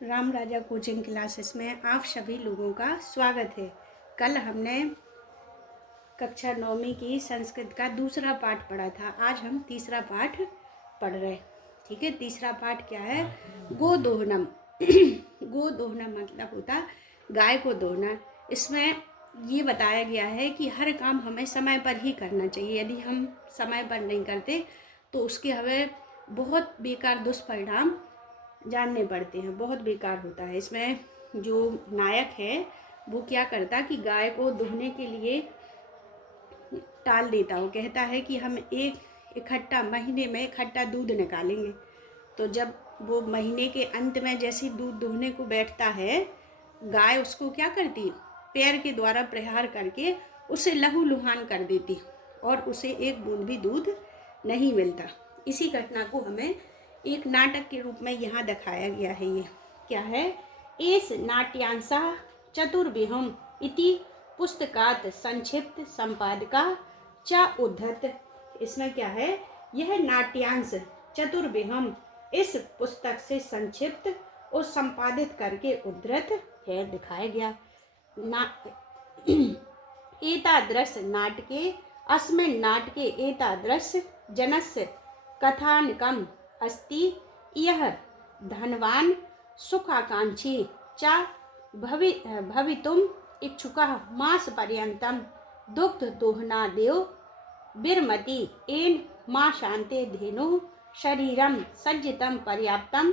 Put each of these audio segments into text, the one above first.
राम राजा coaching classes में आप सभी लोगों का स्वागत है। कल हमने कक्षा 9वीं की संस्कृत का दूसरा पाठ पढ़ा था। आज हम तीसरा पाठ पढ़ रहे। ठीक है, तीसरा पाठ क्या है? गोदोहनम। गोदोहनम मतलब होता गाय को दोहना। इसमें ये बताया गया है कि हर काम हमें समय पर ही करना चाहिए। यदि हम समय पर नहीं करते तो उसके हमें बहुत बेकार दुष्परिणाम जानने पड़ते हैं, बहुत बेकार होता है। इसमें जो नायक है वो क्या करता कि गाय को दुहने के लिए टाल देता। वो कहता है कि हम महीने में इकट्ठा दूध निकालेंगे। तो जब वो महीने के अंत में जैसे दूध दुहने को बैठता है, गाय उसको क्या करती, पैर के द्वारा प्रहार करके उसे लहूलुहान कर देती और उसे एक बूंद भी दूध नहीं मिलता। इसी घटना को हमें एक नाटक के रूप में यहाँ दिखाया गया है। ये क्या है? एस नाट्यांशा चतुर्विहम इति पुस्तकात संक्षिप्त संपादका च उद्धत। इसमें क्या है? यह नाट्यांश चतुर्विहम इस पुस्तक से संक्षिप्त और संपादित करके उद्धृत है, दिखाया गया। एतादृश नाटके अस्मिन् नाटके एतादृश जनस्य कथानकम् अस्ति यः धनवान सुखाकांक्षी च भवितुम् इच्छुकः मासपर्यन्तं दुग्धदोहनादेव विरमति येन मासान्ते धेनुः शरीरं सज्जितं पर्याप्तं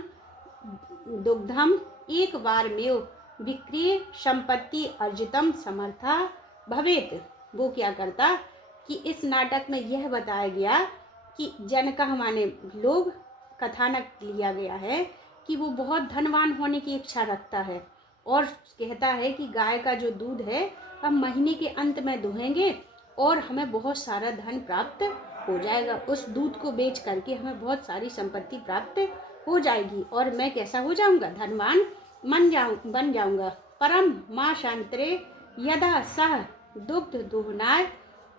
दुग्धम् एकवारमेव विक्रीय संपत्ति अर्जितम समर्था भवेत। वो क्या करता कि इस नाटक में यह बताया गया कि जनकः माने लोग, कथानक लिया गया है कि वो बहुत धनवान होने की इच्छा रखता है और कहता है कि गाय का जो दूध है हम महीने के अंत में दुहेंगे और हमें बहुत सारा धन प्राप्त हो जाएगा। उस दूध को बेच करके हमें बहुत सारी संपत्ति प्राप्त हो जाएगी और मैं कैसा हो जाऊंगा? धनवान बन जाऊंगा। परम माशांतरे यदा सह दुग्ध दोहनाय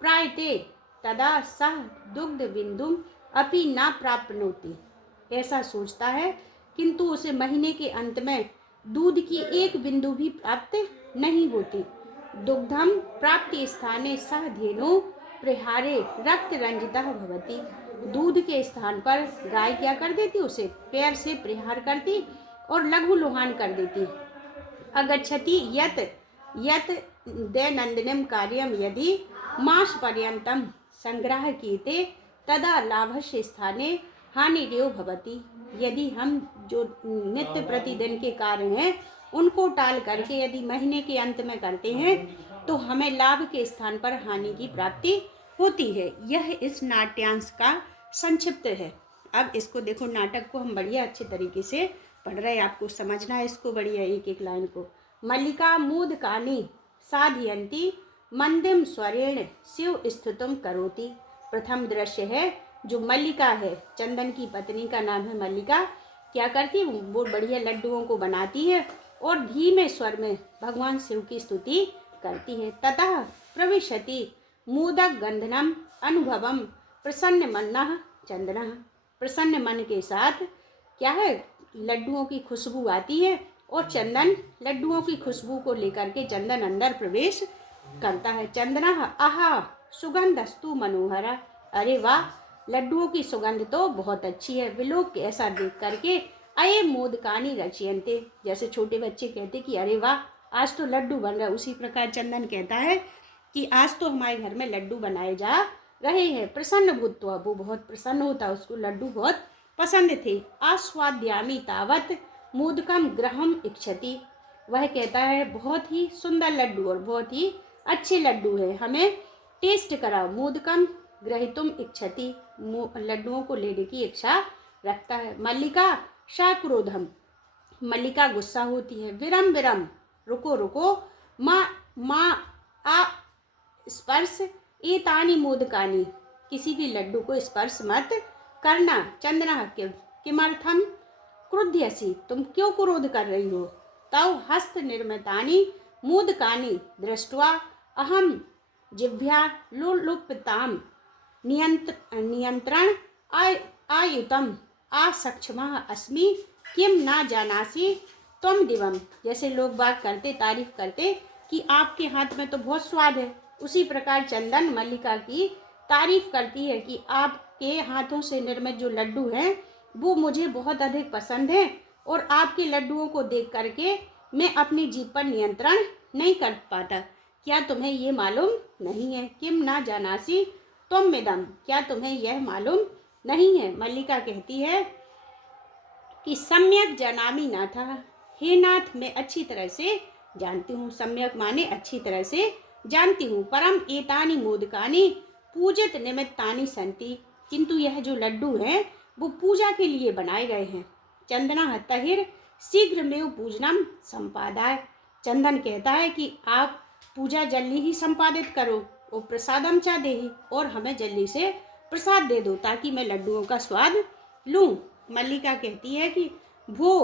प्रायते तदा सह दुग्ध बिंदुम अपि न प्राप्नोति। ऐसा सोचता है किंतु उसे महीने के अंत में दूध की एक बिंदु भी प्राप्त नहीं होती। दुग्धम प्राप्ति स्थाने सह धेनु प्रहारे रक्त रंजितः भवति। दूध के स्थान पर गाय क्या कर देती? उसे पैर से प्रहार करती और लघु लुहान कर देती। अगच्छति यत यत दैनंदिनम कार्यम यदि मास पर्यंतम संग्रह कीते तदा लाभस्य स्थाने हानिरेव भवति। यदि हम जो नित्य प्रतिदिन के कार्य हैं उनको टाल करके यदि महीने के अंत में करते हैं तो हमें लाभ के स्थान पर हानि की प्राप्ति होती है। यह इस नाट्यांश का संक्षिप्त है। अब इसको देखो, नाटक को हम बढ़िया अच्छे तरीके से पढ़ रहे हैं, आपको समझना है इसको बढ़िया एक एक लाइन को। मल्लिका मूदकानि साधयन्ति मंदिम स्वरेण शिव स्थितुम करोति। प्रथम दृश्य है, जो मल्लिका है, चंदन की पत्नी का नाम है मल्लिका, क्या करती है? वो बढ़िया लड्डुओं को बनाती है और धीमे स्वर में भगवान शिव की स्तुति करती है। ततः प्रविशति मोदक गंधनम अनुभवम प्रसन्न मन्नः चंदनः। प्रसन्न मन के साथ क्या है? लड्डुओं की खुशबू आती है और चंदन लड्डुओं की खुशबू को लेकर के चंदन अंदर प्रवेश करता है। चंदनः आहा सुगंधस्तु मनोहरा। अरे वाह, लड्डुओं की सुगंध तो बहुत अच्छी है। वे लोग ऐसा देख करके अये मोदकानी रचयन्ते, जैसे छोटे बच्चे कहते कि अरे वाह आज तो लड्डू बन रहा है, उसी प्रकार चंदन कहता है कि आज तो हमारे घर में लड्डू बनाए जा रहे हैं। प्रसन्न भूत्वा, वो बहुत प्रसन्न होता, उसको लड्डू बहुत पसंद थे। आस्वाद्यामी तावत मोदकम ग्रहम इच्छति। वह कहता है बहुत ही सुंदर लड्डू और बहुत ही अच्छे लड्डू है, हमें टेस्ट कराओ। मोदकम ग्रहितुम इच्छति, लड्डुओं को लेने की इच्छा रखता है। मल्लिका शाक्रोधम, मल्लिका गुस्सा होती है। विरम विरम, रुको रुको। माँ आ स्पर्श एतानी मोदकानी, किसी भी लड्डू को स्पर्श मत करना। चंद्रः किमर्थम क्रुध्यसि, तुम क्यों क्रोध कर रही हो? तव हस्त निर्मितानि मोदकानि दृष्ट्वा अहम जिह्वा लुलुप्ताम नियंत्रण आयुतम असक्षमः अस्मि किम न जानासि तुम दिवम, जैसे लोग बात करते तारीफ करते कि आपके हाथ में तो बहुत स्वाद है, उसी प्रकार चंदन मल्लिका की तारीफ करती है कि आपके हाथों से निर्मित जो लड्डू हैं वो मुझे बहुत अधिक पसंद है, और आपके लड्डुओं को देख करके मैं अपनी जीभ पर नियंत्रण नहीं कर पाता। क्या तुम्हें ये मालूम नहीं है? किम ना जानासी तुम मिदम, क्या तुम्हें यह मालूम नहीं है? मल्लिका कहती है कि सम्यक जनामी नाथ, हे नाथ मैं अच्छी तरह से जानती हूँ। सम्यक माने अच्छी तरह से जानती हूँ। परम एतानी मोदकानी पूजित निमित्तानी संति, किंतु यह जो लड्डू हैं वो पूजा के लिए बनाए गए हैं। चंदना तहिर शीघ्र में पूजनम संपादाय, चंदन कहता है कि आप पूजा जल्दी ही संपादित करो, और प्रसादम चा देही, और हमें जल्दी से प्रसाद दे दो ताकि मैं लड्डुओं का स्वाद लूं। मल्लिका कहती है कि भो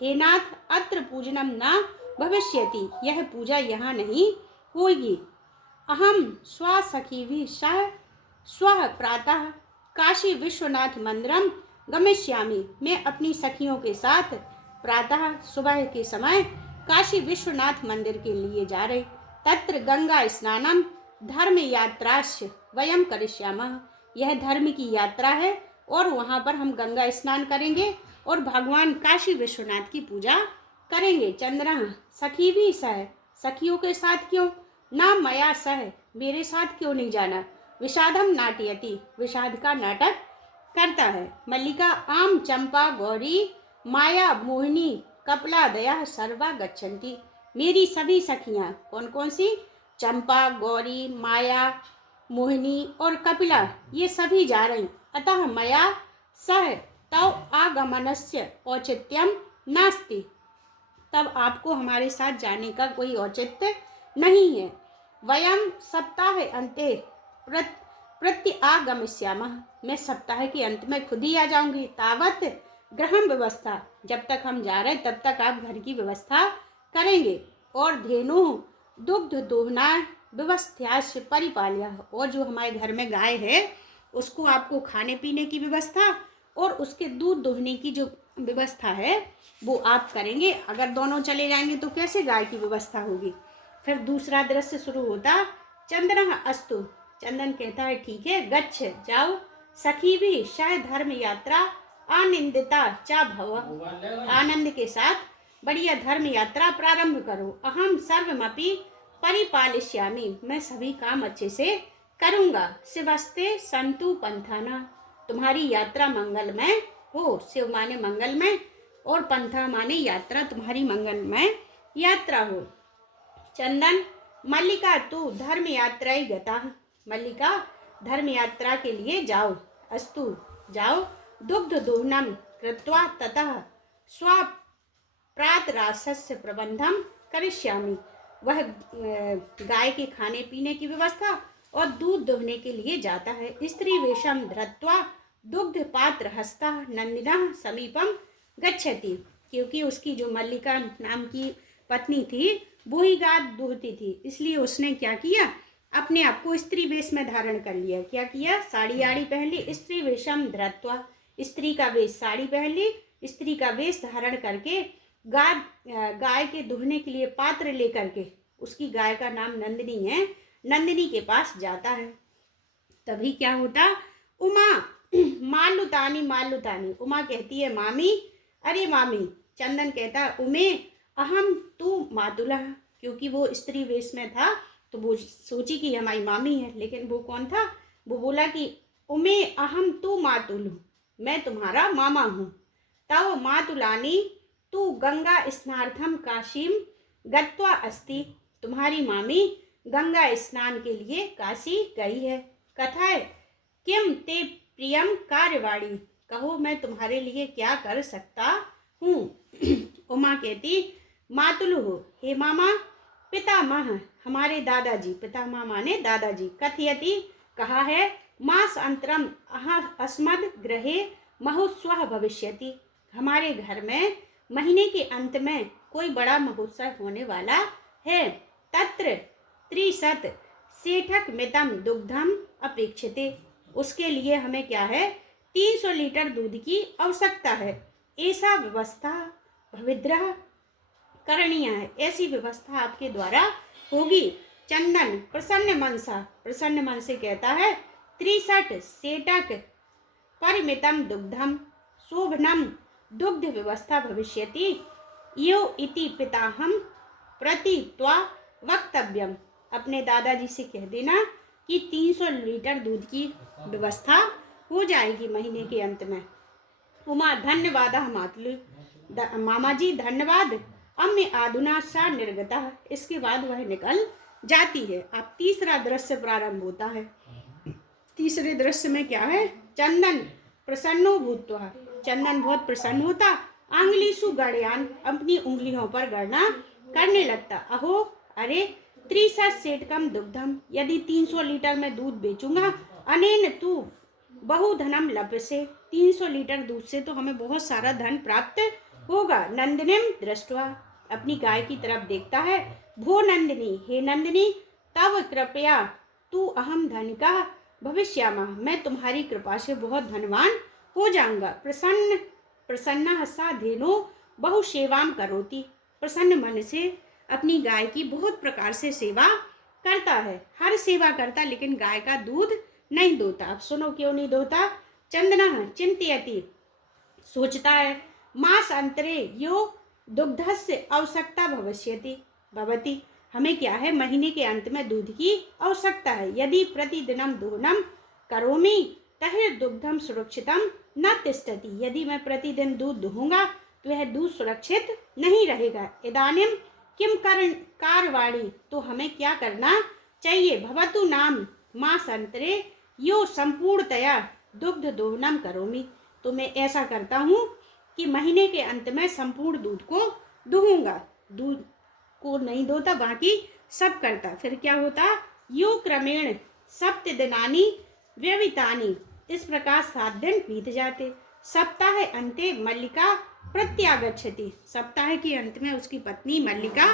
हे नाथ अत्र पूजनम न भविष्यति, यह पूजा यहाँ नहीं होगी। अहम स्वसखी भी सह स्व प्रातः काशी विश्वनाथ मंदिरम गमिष्यामि, मैं अपनी सखियों के साथ प्रातः सुबह के समय काशी विश्वनाथ मंदिर के लिए जा रही। तत्र गंगा स्नानम धर्म यात्राश्च वयम करिष्यामः, यह धर्म की यात्रा है और वहाँ पर हम गंगा स्नान करेंगे और भगवान काशी विश्वनाथ की पूजा करेंगे। चंद्रा सखी भी सह, सखियों के साथ क्यों? ना मया सह, मेरे साथ क्यों नहीं जाना? विषादम नाट्यति, विषाद का नाटक करता है। मल्लिका आम चंपा गौरी माया मोहिनी कपला दया सर्वा गच्छन्ति, मेरी सभी सखियाँ कौन कौन सी? चंपा गौरी माया मोहिनी और कपिला, ये सभी जा रही। अतः मया सह तव आगमनस्य औचित्यम नास्ति, तब आपको हमारे साथ जाने का कोई औचित्य नहीं है। वयम सप्ताह अंते प्रत्यागमिष्यामः, मैं सप्ताह के अंत में खुद ही आ जाऊंगी। तावत गृहम व्यवस्था, जब तक हम जा रहे तब तक आप घर की व्यवस्था करेंगे। और धेनु दुग्ध दोहना व्यवस्थ्याश परिपाल्या, और जो हमारे घर में गाय है उसको आपको खाने पीने की व्यवस्था और उसके दूध दोहने की जो व्यवस्था है वो आप करेंगे। अगर दोनों चले जाएंगे तो कैसे गाय की व्यवस्था होगी? फिर दूसरा दृश्य शुरू होता। चंदन अस्तु, चंदन कहता है ठीक है गच्छ जाओ, सखी भी शायद धर्म यात्रा आनंदिता चा भव, आनंद के साथ बढ़िया धर्म यात्रा प्रारंभ करो। अहम सर्वमपि परिपालिष्यामि, मैं सभी काम अच्छे से करूँगा। शिवस्ते संतु पंथाना, तुम्हारी यात्रा मंगलमय हो। शिव माने मंगलमय और पंथा माने यात्रा, तुम्हारी मंगलमय यात्रा हो। चंदन मल्लिका तू धर्म यात्रा गता, मल्लिका धर्म यात्रा के लिए जाओ। अस्तु जाओ। दुग्ध दोहनम कृत्वा ततः स्व प्रातरासस्य प्रबंधम करिष्यामि, वह गाय के खाने पीने की व्यवस्था और दूध दोहने के लिए जाता है। स्त्री वेशम धृत्वा दुग्ध पात्र हस्ता नंदिना समीपम गच्छति, क्योंकि उसकी जो मल्लिका नाम की पत्नी थी वो ही गाय दूहती थी, इसलिए उसने क्या किया, अपने आप को स्त्री वेश में धारण कर लिया। क्या किया? साड़ी आड़ी पहन ली। स्त्री वेशम धृत्वा, स्त्री का वेश साड़ी पहन ली, स्त्री का वेश धारण करके गाय के दुहने के लिए पात्र लेकर के, उसकी गाय का नाम नंदिनी है, नंदिनी के पास जाता है। तभी क्या होता? उमा मालुतानी मालुतानी, उमा कहती है मामी, अरे मामी। चंदन कहता है उमे अहम तू मातुला, क्योंकि वो स्त्री वेश में था तो वो सोची कि हमारी मामी है, लेकिन वो कौन था? वो बोला कि उमे अहम तू मातुल, मैं तुम्हारा मामा हूँ। तव मातुलानी तू गंगा स्नार्थम काशीम गत्वा अस्ति, तुम्हारी मामी गंगा स्नान के लिए काशी गई है। कथाए किम ते प्रियम कार्यवाणी, कहो मैं तुम्हारे लिए क्या कर सकता हूँ। उमा कहती मातुलु, हे मामा, पितामह, हमारे दादाजी, पितामह माने दादाजी, कथयति, कहा है, मास अंतरम अस्मद ग्रहे महोत्सव भविष्यति, हमारे घर में महीने के अंत में कोई बड़ा महोत्सव होने वाला है। तत्र त्रिशत सेठक मितम दुग्धम अपेक्षिते, उसके लिए हमें क्या है, 300 लीटर दूध की आवश्यकता है। ऐसा व्यवस्था भविद्रह करणीय है, ऐसी व्यवस्था आपके द्वारा होगी। चंदन प्रसन्न मन से कहता है 63 सेटक परिमितम दुग्धम शोभनम दुग्ध व्यवस्था भविष्यति यो इति पिताहम प्रति त्वा वक्तव्यम। अपने दादाजी से कह देना कि 300 लीटर दूध की व्यवस्था हो जाएगी महीने के अंत में। उमा धन्यवाद मातलु, मामा जी धन्यवाद। अम्य आधुना सा निर्गता। इसके बाद वह निकल जाती है। अब तीसरा दृश्य प्रारंभ होता है। तीसरे दृश्य में क्या है? चंदन प्रसन्नो भूत्वा, चंदन बहुत प्रसन्न होता, आंगलीसु गणयान, अपनी उंगलियों पर गणना करने लगता। अहो अरे 63 सेटकम दुग्धम, यदि 300 लीटर में दूध बेचूंगा, अनेन तू बहुधनम लभसे, 300 लीटर दूध से तो हमें बहुत सारा धन प्राप्त होगा। नंदिनीम दृष्टवा, अपनी गाय की तरफ देखता है। भो नंदिनी, हे नंदिनी, तव कृपया तू अहम धनिका भविष्यामा, मैं तुम्हारी कृपा से बहुत धनवान हो जाऊंगा। प्रसन्न सा धेनु बहु सेवाम करोति, प्रसन्न मन से अपनी गाय की बहुत प्रकार से सेवा करता है। हर सेवा करता, लेकिन गाय का दूध नहीं दोता। अब सुनो क्यों नहीं दोता। चंदना चिंतयति, सोचता है, मास अंतरे यो दुग्धस्य आवश्यकता भवति, हमें क्या है, महीने के अंत में दूध की आवश्यकता है। यदि प्रतिदिनम दोहनम करोमि तहिर दुग्धम सुरक्षितम न तिष्ठति, यदि मैं प्रतिदिन दूध दूंगा तो वह दूध सुरक्षित नहीं रहेगा। इदानीम किम कारवाणी, तो हमें क्या करना चाहिए। भवतु नाम मास अंतरे यो संपूर्णतया दुग्ध दोहनम करोमि, तो मैं ऐसा करता हूँ कि महीने के अंत में संपूर्ण दूध को दूंगा। दूध को नहीं दोता, बाकी सब करता। फिर क्या होता, यो क्रमेण सप्त दिनानि व्यवितानि, इस प्रकार 7 दिन बीत जाते। सप्ताह अंते मल्लिका प्रत्यागच्छति, सप्ताह के अंत में उसकी पत्नी मल्लिका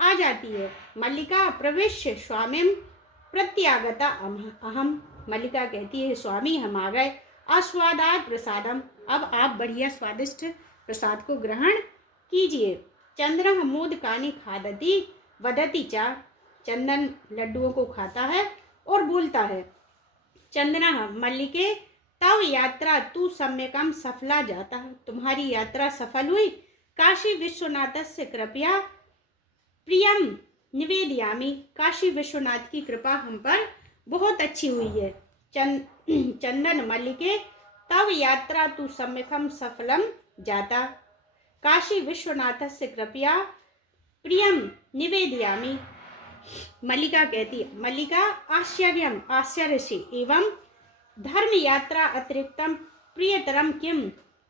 आ जाती है। मल्लिका प्रवेश्य स्वामिम प्रत्यागता अहम, मल्लिका कहती है स्वामी हम आ गए। आस्वादात प्रसादम, अब आप बढ़िया स्वादिष्ट प्रसाद को ग्रहण कीजिए। चंद्र मोदकानि खादति वदति चा, चंदन लड्डुओं को खाता है और बोलता है। चंदना मल्लिके तव यात्रा तू सम्यकम सफला जाता, तुम्हारी यात्रा सफल हुई। काशी विश्वनाथ से कृपया प्रियम निवेदयामी, काशी विश्वनाथ की कृपा हम पर बहुत अच्छी हुई है। चंदन मल्लिके तव यात्रा तू सम्यकम सफलम जाता, काशी विश्वनाथ से कृपया प्रियम निवेदयामी। मल्लिका कहती है, मल्लिका आश्चर्य से एवं धर्म यात्रा अतिरिक्तम प्रियतरम किम,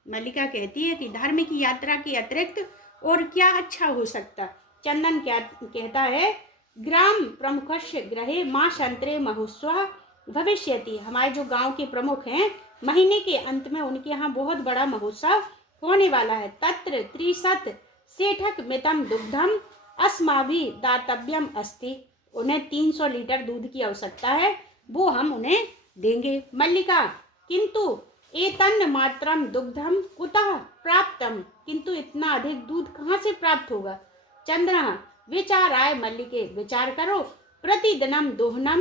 मल्लिका कहती है कि धर्म की यात्रा के अतिरिक्त और क्या अच्छा हो सकता। चंदन क्या कहता है, ग्राम प्रमुखस्य ग्रहे माशांतरे महोत्सव भविष्यति, हमारे जो गांव के प्रमुख हैं, महीने के अंत में उनके यहाँ बहुत बड़ा महोत्सव होने वाला है। तत्र 63 सेठक मितम दुग्धम अस्माभि दातव्यम अस्ति, उन्हें 300 लीटर दूध की आवश्यकता है, वो हम उन्हें देंगे। मल्लिका किंतु एतन्न मात्रम दुग्धम कुतः प्राप्तम, किंतु इतना अधिक दूध कहाँ से प्राप्त होगा। चंद्र विचाराय मल्लिके, विचार करो। प्रतिदिनम दोहनम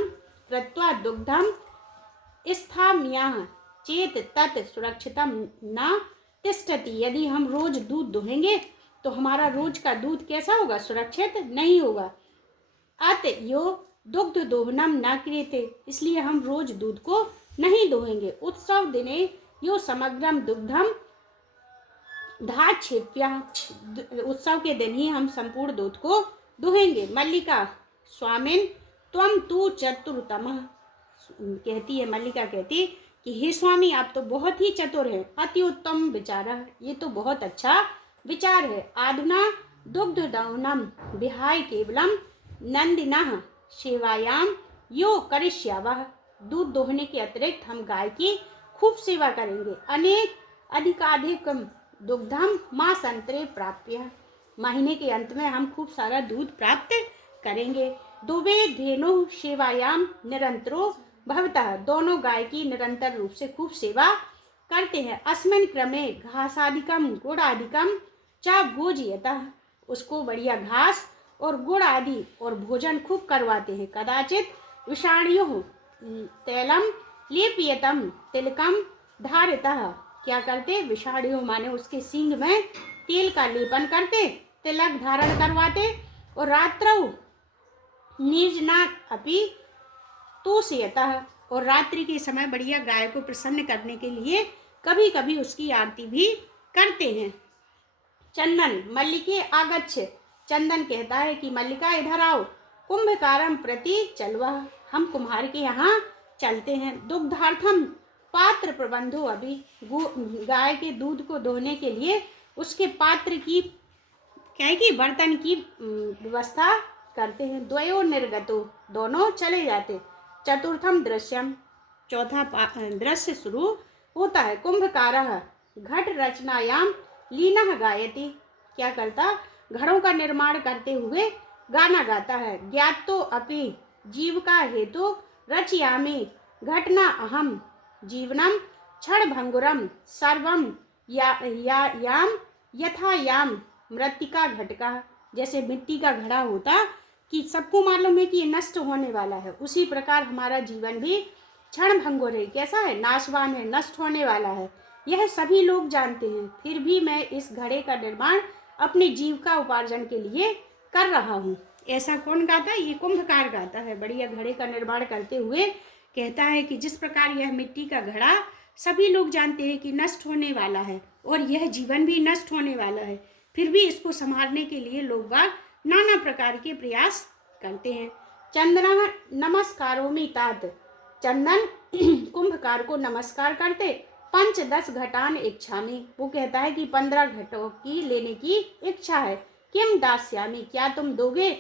कृत्वा दुग्धम स्थाम्यः चेत तत् सुरक्षितम न तिष्ठति, यदि हम रोज दूध दोहेंगे तो हमारा रोज का दूध कैसा होगा, सुरक्षित नहीं होगा। अत यो दुग्ध दोहनम न क्रियते, इसलिए हम रोज दूध को नहीं दोहेंगे। उत्सव दिने यो समग्रम दुग्धम धाक्षेप्य, उत्सव के दिन ही हम संपूर्ण दूध को दोहेंगे। मल्लिका स्वामिन त्वम तु चतुरतमः, कहती है मल्लिका कहती कि हे स्वामी आप तो बहुत ही चतुर हैं। अति उत्तम विचार, ये तो बहुत अच्छा विचार है। आधुना दुग्ध दहनम विहाय केवलम नंदिनः सेवायाम यो करिष्यावः, दूध दोहने के अतिरिक्त हम गाय की खूब सेवा करेंगे। अनेक अधिकाधिकम दुग्धम मासांतरे प्राप्य, महीने के अंत में हम खूब सारा दूध प्राप्त करेंगे। दुबे धेनु सेवायाम निरंतरो भवतः, दोनों गाय की निरंतर रूप से खूब सेवा करते हैं। अस्मिन् क्रमे घासादिकम गुड़ादिकम च भोजयतः, उसको बढ़िया घास और गुड़ आदि और भोजन खूब करवाते हैं। कदाचित विषाणियों तैलम लेपियतम तिलकम धारितः, क्या करते, विषाणियों माने उसके सींग में तेल का लेपन करते, तिलक धारण करवाते, और रात्रौ निर्जनात् अपि तोषयतः, और रात्रि के समय बढ़िया गाय को प्रसन्न करने के लिए कभी कभी उसकी आरती भी करते हैं। चंदन मल्लिके आगच्छ, चंदन कहता है कि मल्लिका इधर आओ। कुंभकारम प्रति चलवः, हम कुम्हार के यहाँ चलते हैं। दुग्धार्थम पात्र प्रबंधो, अभी गाय के दूध को दोहने के लिए उसके पात्र की, क्या है कि बर्तन की व्यवस्था करते हैं। द्वयो निर्गतो, दोनों चले जाते। चतुर्थम दृश्यम, चौथा दृश्य शुरू होता है। कुंभकारः घट रचनायाम लीनः गायति, क्या करता, घड़ों का निर्माण करते हुए गाना गाता है। ज्ञातो अपि जीविका हेतु रचयामि घटना अहम जीवनम क्षण भंगुरम सर्वम याम यथा याम मृत्तिका घटका, जैसे मिट्टी का घड़ा होता कि सबको मालूम है कि ये नष्ट होने वाला है, उसी प्रकार हमारा जीवन भी क्षण भंगुर है, कैसा है, नाशवान है, नष्ट होने वाला है। यह सभी लोग जानते हैं, फिर भी मैं इस घड़े का निर्माण अपने जीविका उपार्जन के लिए कर रहा हूँ। ऐसा कौन गाता है, ये कुंभकार गाता है। बढ़िया घड़े का निर्माण करते हुए कहता है कि जिस प्रकार यह मिट्टी का घड़ा सभी लोग जानते हैं कि नष्ट होने वाला है, और यह जीवन भी नष्ट होने वाला है, फिर भी इसको संभालने के लिए लोग बाग नाना प्रकार के प्रयास करते हैं। चंद्र नमस्कारोमि तात, चंदन कुंभकार को नमस्कार करते। 5-10 घटान इच्छामि, वो कहता है कि 15 घटों की लेने की इच्छा है। किम दास्यामि, क्या तुम दोगे।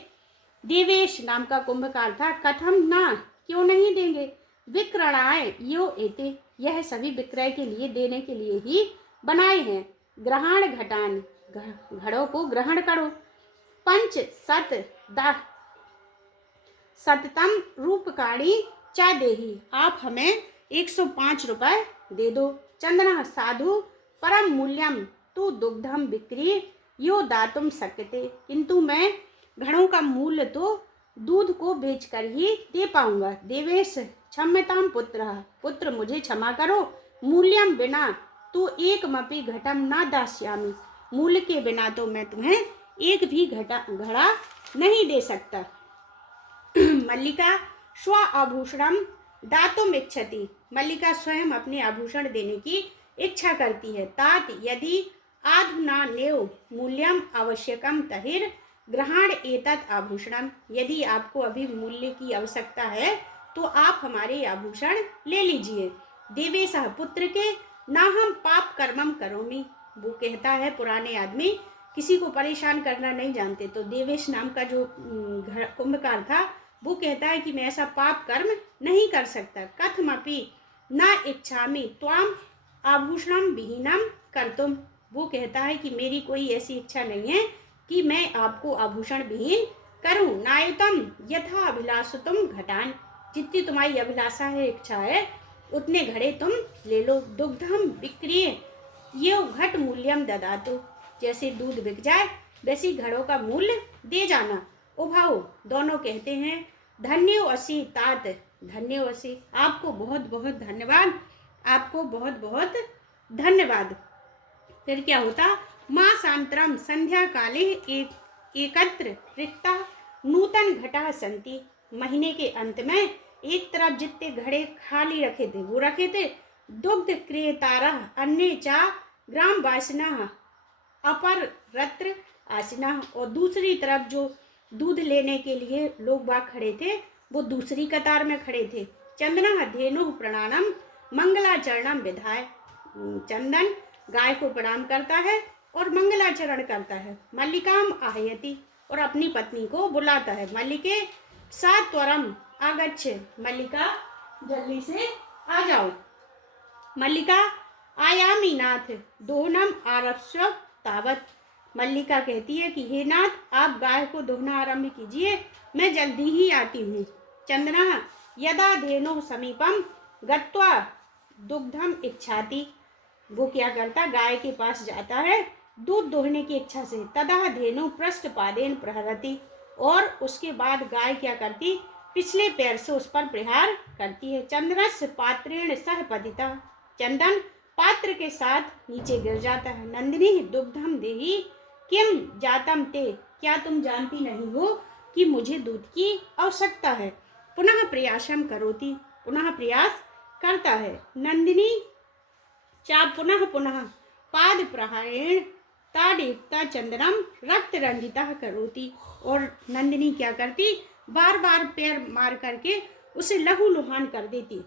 देवेश नाम का कुंभकार था। कथम ना, क्यों नहीं देंगे। विक्रणाय यो एते, यह सभी विक्रय के लिए, देने के लिए ही बनाए हैं। ग्रहण घटान, घड़ों को ग्रहण करो। 5 सत दा सततम रूपकाणी चा देही, आप हमें 105 रुपए दे दो। चंदना साधु परम मूल्यम तू दुग्धम बिक्री यो दातुम शक्यते, किंतु मैं घड़ों का मूल्य तो दूध को बेचकर ही दे पाऊंगा। देवेश क्षम्यताम पुत्र, पुत्र मुझे क्षमा करो। मूल्यम बिना तू एकमपि घटम ना दास्यामि, मूल्य के बिना तो मैं तुम्हें एक भी घड़ा नहीं दे सकता। मल्लिका स्व आभूषणम दातुम इच्छति, मल्लिका स्वयं अपने आभूषण देने की इच्छा करती है। तात यदि आधुना नेव मूल्यम आवश्यकम तहिर ग्रहण एतत् आभूषणम, यदि आपको अभी मूल्य की आवश्यकता है तो आप हमारे आभूषण ले लीजिए। देवेशः पुत्र के ना हम पाप कर्मम करोमि, वो कहता है पुराने आदमी किसी को परेशान करना नहीं जानते, तो देवेश नाम का जो कुंभकार था वो कहता है कि मैं ऐसा पाप कर्म नहीं कर सकता। कथमपि ना इच्छामि त्वाम आभूषणम विहीनम कर्तुम, वो कहता है कि मेरी कोई ऐसी इच्छा नहीं है कि मैं आपको आभूषण विहीन करूं। नायुतम यथा अभिलाषुतुम घटान, जितनी तुम्हारी अभिलाषा है, इच्छा है, उतने घड़े तुम ले लो। दुग्धम बिक्रिय ये घट मूल्यम ददातु, जैसे दूध बिक जाए वैसी घड़ों का मूल्य दे जाना। उभाऊ दोनों कहते हैं धन्यो असी तात, धन्यो असी, आपको बहुत बहुत धन्यवाद, आपको बहुत बहुत धन्यवाद। फिर क्या होता, माँ शांतरम संध्या काले एकत्र रिक्ता नूतन घटा संति, महीने के अंत में एक तरफ जितने घड़े खाली रखे थे वो रखे थे। दुग्ध क्रेतारा अन्य चा ग्राम वासिना अपर रत्र आसिना, और दूसरी तरफ जो दूध लेने के लिए लोग बाग खड़े थे वो दूसरी कतार में खड़े थे। चंदना धेनु प्रणानम मंगलाचरणम विधाय, चंदन गाय को प्रणाम करता है और मंगलाचरण करता है। मल्लिकाम आहयति, और अपनी पत्नी को बुलाता है। मल्लिके सा त्वरम आगच्छ, मल्लिका जल्दी से आ जाओ। मल्लिका आयामी नाथ दोहनम आरप्स्व तावत, मल्लिका कहती है कि हे नाथ आप गाय को दोहना आरंभ कीजिए, मैं जल्दी ही आती हूँ। चंदना यदा धेनो समीपम गत्वा दुग्धम इच्छाति, वो क्या करता, गाय के पास जाता है दूध दोहने की इच्छा से। तदा धेनु पृष्ठपादेन प्रहरति, और उसके बाद गाय क्या करती, पिछले पैर से उस पर प्रहार करती है। चंद्रस्य पात्रेण सह पतिता, चंदन पात्र के साथ नीचे गिर जाता है। नंदिनी दुग्धम देहि किम जातम ते, क्या तुम जानती नहीं हो कि मुझे दूध की आवश्यकता है। पुनः प्रयासम करोति, पुनः प्रयास करता है। नंदिनी चा पुनः पुनः पाद प्रहारेण ताड़युक्ता चंदनम रक्त रंजिता करोति, और नंदिनी क्या करती, बार बार पैर मार करके उसे लहू लुहान कर देती।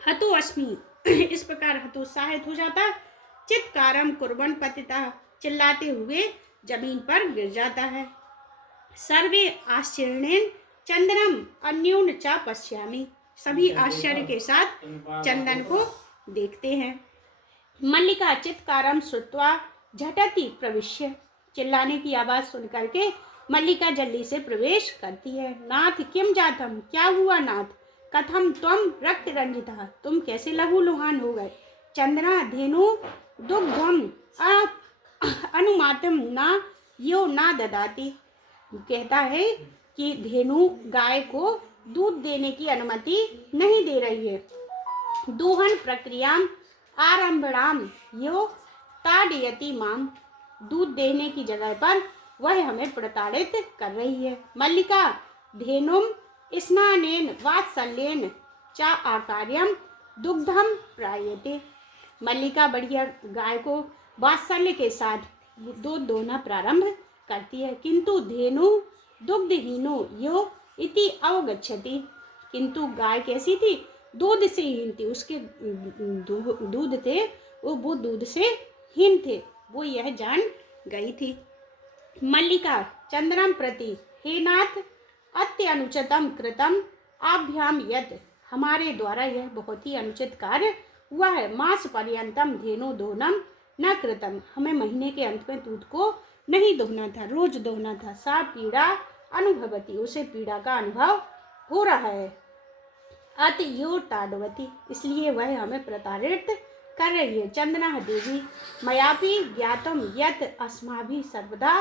हतो अस्मि, इस प्रकार हतोत्साहित हो जाता। चित्कारम कुर्बन पतिता, चिल्लाते हुए जमीन पर गिर जाता है। सर्वे आश्चर्येण चंदनम अन्योन चा पश्यामि, सभी आश्चर्य के साथ चंदन को देखते हैं। मल्लिका चित्कारम श्रुत्वा झटति प्रविश्य, चिल्लाने की आवाज सुन करके मल्लिका जल्दी से प्रवेश करती है। नाथ किम जातम, क्या हुआ नाथ। कथम त्वम रक्त रंजिता, तुम कैसे लहू लुहान हो गए। चंद्रा धेनु दुग्धम अनुमातम ना यो ना ददाती, कहता है कि धेनु गाय को दूध देने की अनुमति नहीं दे रही है। दूहन प्रक्रियाम आरंभणाम यो ताड़यति माम, दूध देने की जगह पर वह हमें प्रताड़ित कर रही है। मल्लिका धेनुम स्नानेन वात्सल्येन चा आकार्यम दुग्धम प्रायते, मल्लिका बढ़िया गाय को वात्सल्य के साथ दूध दोहना प्रारंभ करती है। किंतु धेनु दुग्धहीनो यो इति अवगच्छति, किंतु गाय कैसी थी, दूध से हीन थी, उसके दूध थे वो दूध से हीन थे, वो यह जान गई थी। मल्लिका चंद्रम प्रति, हे नाथ अत्यनुचितम कृतम आभ्याम यत, हमारे द्वारा यह बहुत ही अनुचित कार्य हुआ है। मास पर्यंतम धेनु दोहनम न कृतम, हमें महीने के अंत में दूध को नहीं दोहना था, रोज दोहना था। सा पीड़ा अनुभवती, उसे पीड़ा का अनुभव हो रहा है। अतयो ताड़वती, इसलिए वह हमें प्रताड़ित कर रही है। चंदना देवी मयापि ज्ञातम यत अस्माभि सर्वदा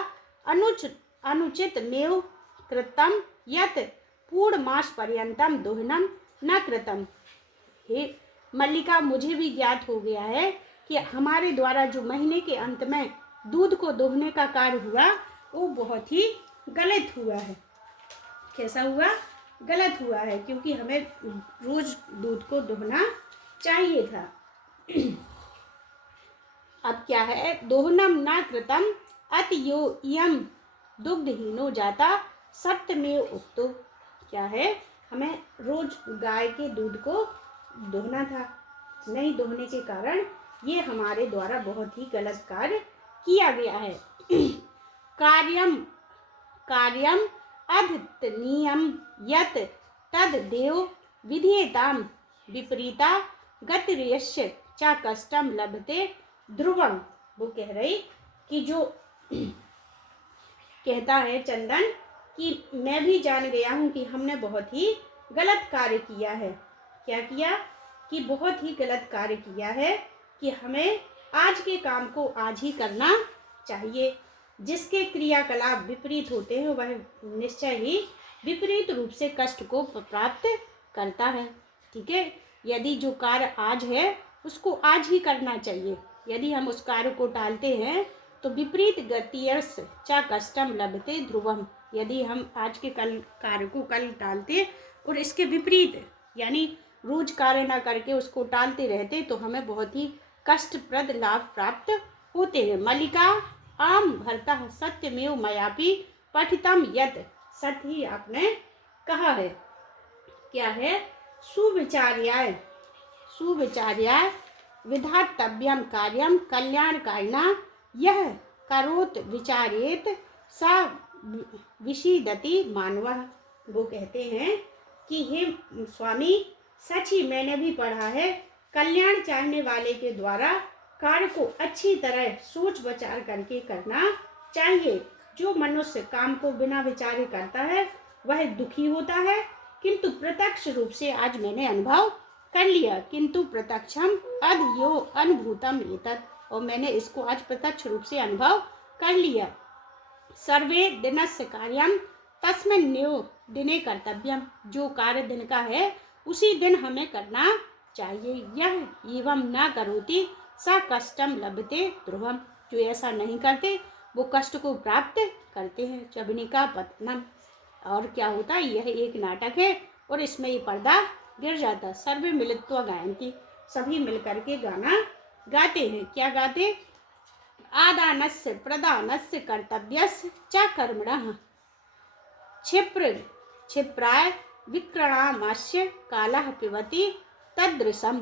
अनुचित मेव कृतम यत पूर्ण मास पर्यंतम दोहनम न कृतम, हे मल्लिका मुझे भी ज्ञात हो गया है कि हमारे द्वारा जो महीने के अंत में दूध को दोहने का कार्य हुआ वो बहुत ही गलत हुआ है। कैसा हुआ, गलत हुआ है, क्योंकि हमें रोज दूध को दोहना चाहिए था। अब क्या है, दोहनम न कृतम अतयो इयम दुग्धहीनो जाता सप्तमेव उक्तो, क्या है, हमें रोज गाय के दूध को दोहना था, नहीं दोहने के कारण ये हमारे द्वारा बहुत ही गलत कार्य किया गया है। कार्यम कार्यम अधतनीयम यत तद देव विधेयताम विपरीता गतिर्यस्य च कष्टम लभते ध्रुवम, वो कह रही कि जो कहता है चंदन कि मैं भी जान गया हूँ कि हमने बहुत ही गलत कार्य किया है। क्या किया कि बहुत ही गलत कार्य किया है कि हमें आज के काम को आज ही करना चाहिए। जिसके क्रियाकलाप विपरीत होते हैं वह निश्चय ही विपरीत रूप से कष्ट को प्राप्त करता है। ठीक है, यदि जो कार्य आज है उसको आज ही करना चाहिए, यदि हम उस कार्य को टालते हैं तो विपरीत गतियर्स च कष्टम लभते ध्रुवम, यदि हम आज के कल कार्य को कल टालते और इसके विपरीत यानी रोज कार्य ना करके उसको टालते रहते तो हमें बहुत ही कष्टप्रद लाभ प्राप्त होते हैं। मल्लिका आम भरता सत्यमेव मयापि पठितम यत, सत्य ही आपने कहा है। क्या है, सुविचार्याय सुविचार्याय विधातव्यम कार्यम कल्याणकारिणा यह करोत विचारेत सा विषीदति मानवः, वो कहते हैं कि हे स्वामी सच ही मैंने भी पढ़ा है, कल्याण चाहने वाले के द्वारा कार्य को अच्छी तरह सोच विचार करके करना चाहिए। जो मनुष्य काम को बिना विचारे करता है वह दुखी होता है, किंतु प्रत्यक्ष रूप से आज मैंने अनुभव कर लिया, किंतु प्रत्यक्षम अध यो अनुभूतम एतत्, और मैंने इसको आज प्रत्यक्ष रूप से अनुभव कर लिया। सर्वे दिनस्य कार्यम तस्मिन्नेव दिने कर्तव्यम, जो कार्य दिन का है उसी दिन हमें करना चाहिए। यह एवं न करोति स कष्टम लभते ध्रुवम, जो ऐसा नहीं करते वो कष्ट को प्राप्त करते हैं। चबनिका पतनम, और क्या होता है, यह एक नाटक है और इसमें ये पर्दा गिर जाता है। सर्वे मिलित्वा गायन्ति, सभी मिलकर के गाना गाते हैं। क्या गाते? आदानस्य प्रदानस्य कर्तव्यस्य च कर्मणः क्षिप्राय विक्रणामास्य कालः पिबति तदृशम।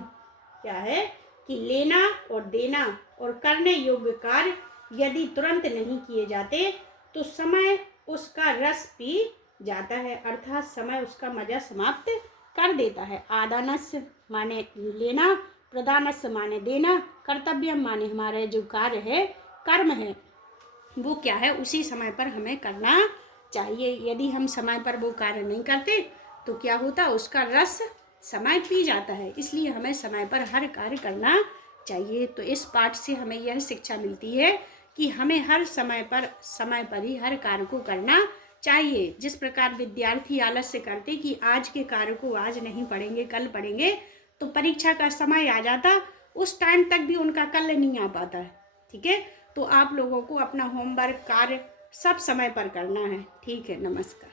क्या है कि लेना और देना और करने योग्य कार्य यदि तुरंत नहीं किए जाते तो समय उसका रस पी जाता है, अर्थात समय उसका मजा समाप्त कर देता है। आदानस्य माने लेना, प्रदानस्य माने देना, कर्तव्य माने हमारे जो कार्य है, कर्म है, वो क्या है उसी समय पर हमें करना चाहिए। यदि हम समय पर वो कार्य नहीं करते तो क्या होता, उसका रस समय पी जाता है। इसलिए हमें समय पर हर कार्य करना चाहिए। तो इस पाठ से हमें यह शिक्षा मिलती है कि हमें हर समय पर ही हर कार्य को करना चाहिए। जिस प्रकार विद्यार्थी आलस्य करते कि आज के कार्य को आज नहीं पढ़ेंगे कल पढ़ेंगे, तो परीक्षा का समय आ जाता, उस टाइम तक भी उनका कल नहीं आ पाता है। ठीक है, तो आप लोगों को अपना होमवर्क कार्य सब समय पर करना है। ठीक है, नमस्कार।